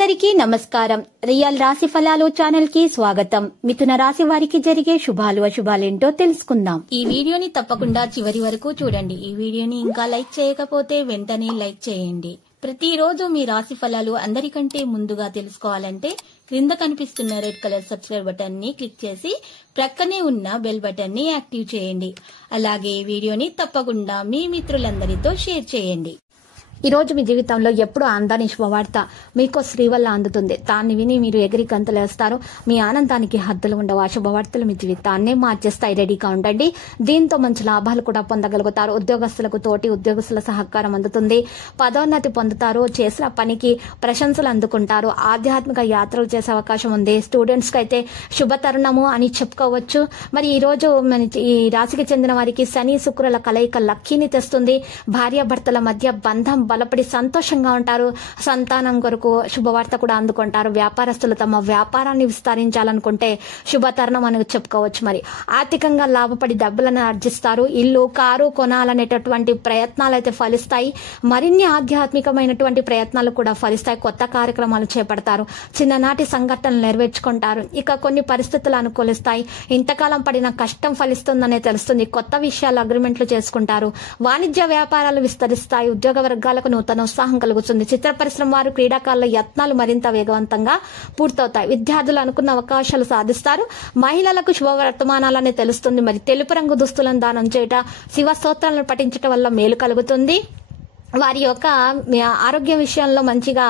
అందరికీ నమస్కారం. రియల్ రాశి ఫలాలు ఛానల్ కి స్వాగతం. మిథున రాశి వారికి జరిగే శుభాలు అశుభాలేంటో తెలుసుకుందాం. ఈ వీడియోని తప్పకుండా చివరి వరకు చూడండి. ఈ వీడియోని ఇంకా లైక్ చేయకపోతే వెంటనే లైక్ చేయండి. ప్రతిరోజు మీ రాశి ఫలాలు అందరికంటే ముందుగా తెలుసుకోవాలంటే క్రింద కనిపిస్తున్న రెడ్ కలర్ సబ్స్క్రైబ్ బటన్ ని క్లిక్ చేసి ప్రక్కనే ఉన్న బెల్ బటన్ ని యాక్టివ్ చేయండి. అలాగే ఈ వీడియోని తప్పకుండా మీ మిత్రులందరితో షేర్ చేయండి. ఈ రోజు మీ జీవితంలో ఎప్పుడు ఆనందాన్ని శుభవార్త మీకు స్త్రీ వల్ల అందుతుంది. దాన్ని విని మీరు ఎగిరి గంతులేస్తారు. మీ ఆనందానికి హద్దులు ఉండవు. ఆ శుభవార్తలు మీ జీవితాన్నే మార్చేస్తాయి. రెడీగా ఉండండి. దీంతో మంచి లాభాలు కూడా పొందగలుగుతారు. ఉద్యోగస్తులకు తోటి ఉద్యోగస్తుల సహకారం అందుతుంది. పదోన్నతి పొందుతారు. చేసిన పనికి ప్రశంసలు అందుకుంటారు. ఆధ్యాత్మిక యాత్రలు చేసే అవకాశం ఉంది. స్టూడెంట్స్ కి అయితే శుభతరుణము అని చెప్పుకోవచ్చు. మరి ఈ రోజు ఈ రాశికి చెందిన వారికి శని శుక్రుల కలయిక లక్కీని తెస్తుంది. భార్యాభర్తల మధ్య బంధం బలపడి సంతోషంగా ఉంటారు. సంతానం కొరకు శుభవార్త కూడా అందుకుంటారు. వ్యాపారస్తులు తమ వ్యాపారాన్ని విస్తరించాలనుకుంటే శుభతరుణం అని చెప్పుకోవచ్చు. మరి ఆర్థికంగా లాభపడి డబ్బులను ఆర్జిస్తారు. ఇల్లు కారు కొనాలనేటటువంటి ప్రయత్నాలు అయితే ఫలిస్తాయి. మరిన్ని ఆధ్యాత్మికమైనటువంటి ప్రయత్నాలు కూడా ఫలిస్తాయి. కొత్త కార్యక్రమాలు చేపడతారు. చిన్ననాటి సంఘటనలు నెరవేర్చుకుంటారు. ఇక కొన్ని పరిస్థితులు అనుకూలిస్తాయి. ఇంతకాలం పడిన కష్టం ఫలిస్తుందనే తెలుస్తుంది. కొత్త విషయాలు అగ్రిమెంట్లు చేసుకుంటారు. వాణిజ్య వ్యాపారాలు విస్తరిస్తాయి. ఉద్యోగ వర్గాల నూతన ఉత్సాహం కలుగుతుంది. చిత్ర పరిశ్రమ వారు క్రీడాకారుల యత్నాలు మరింత వేగవంతంగా పూర్తవుతాయి. విద్యార్థులు అనుకున్న అవకాశాలు సాధిస్తారు. మహిళలకు శుభవర్తమానాలని తెలుస్తుంది. మరి తెలుపు రంగు దుస్తులను దానం చేయట, శివ స్తోత్రాలను పఠించడం వల్ల మేలు కలుగుతుంది. వారి యొక్క ఆరోగ్య విషయంలో మంచిగా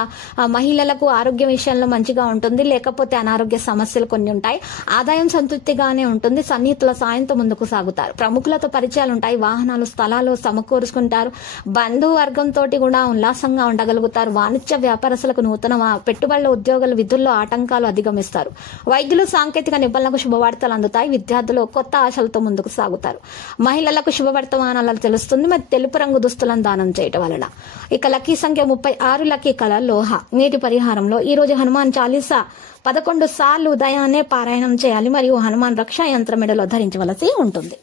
మహిళలకు ఆరోగ్య విషయంలో మంచిగా ఉంటుంది. లేకపోతే అనారోగ్య సమస్యలు కొన్ని ఉంటాయి. ఆదాయం సంతృప్తిగానే ఉంటుంది. సన్నిహితుల సాయంతో ముందుకు సాగుతారు. ప్రముఖులతో పరిచయాలు ఉంటాయి. వాహనాలు స్థలాలు సమకూర్చుకుంటారు. బంధువర్గంతో కూడా ఉల్లాసంగా ఉండగలుగుతారు. వాణిజ్య వ్యాపారస్తులకు నూతన పెట్టుబడుల ఉద్యోగులు విధుల్లో ఆటంకాలు అధిగమిస్తారు. వైద్యులు సాంకేతిక నిపుణులకు శుభవార్తలు అందుతాయి. విద్యార్థులు కొత్త ఆశలతో ముందుకు సాగుతారు. మహిళలకు శుభవర్తమానాలు తెలుస్తుంది. మరి తెలుపు రంగు దుస్తులను దానం చేయటం. ఇక లక్కీ సంఖ్య 36. లక్కీ కలర్ లోహ. నేటి పరిహారంలో ఈ రోజు హనుమాన్ చాలీసా 11 సార్లు ఉదయాన్నే పారాయణం చేయాలి. మరియు హనుమాన్ రక్షా యంత్రం మెడలో ధరించవలసి ఉంటుంది.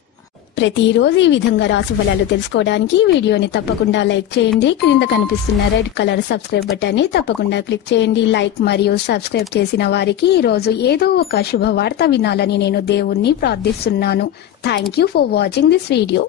ప్రతిరోజు ఈ విధంగా రాశి ఫలాలు తెలుసుకోవడానికి వీడియోని తప్పకుండా లైక్ చేయండి. క్రింద కనిపిస్తున్న రెడ్ కలర్ సబ్స్క్రైబ్ బటన్ ని తప్పకుండా క్లిక్ చేయండి. లైక్ మరియు సబ్స్క్రైబ్ చేసిన వారికి ఈ రోజు ఏదో ఒక శుభవార్త వినాలని నేను దేవుణ్ణి ప్రార్థిస్తున్నాను. Thank you for watching this video.